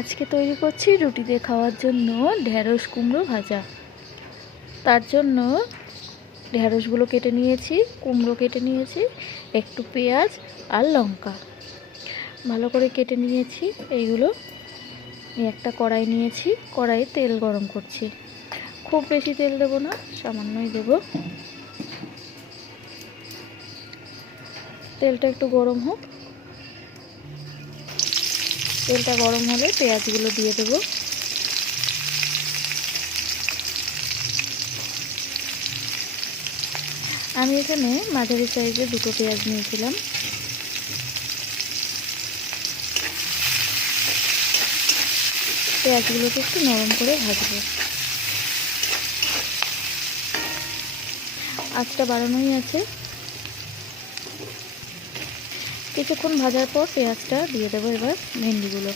আজকে তৈরি করছি রুটি দিয়ে খাওয়ার জন্য ঢ্যাঁড়স কুমড়ো ভাজা। তার জন্য ঢ্যাঁড়সগুলো কেটে নিয়েছি, কুমড়ো কেটে নিয়েছি, একটু পেঁয়াজ আর লঙ্কা ভালো করে কেটে নিয়েছি। এইগুলো একটা কড়াই নিয়েছি, কড়াইয়ে তেল গরম করছি। খুব বেশি তেল দেবো না, সামান্যই দেব। তেলটা একটু গরম হোক। তেলটা গরম হলে পেঁয়াজগুলো দিয়ে দেবো। আমি এখানে মাঝারি সাইজে দুটো পেঁয়াজ নিয়েছিলাম। পেঁয়াজগুলোকে একটু নরম করে ভাজবো। আঁচটা বাড়ানোই আছে। কিছুক্ষণ ভাজার পর পেঁয়াজটা দিয়ে দেবো এবার ভেন্ডিগুলো।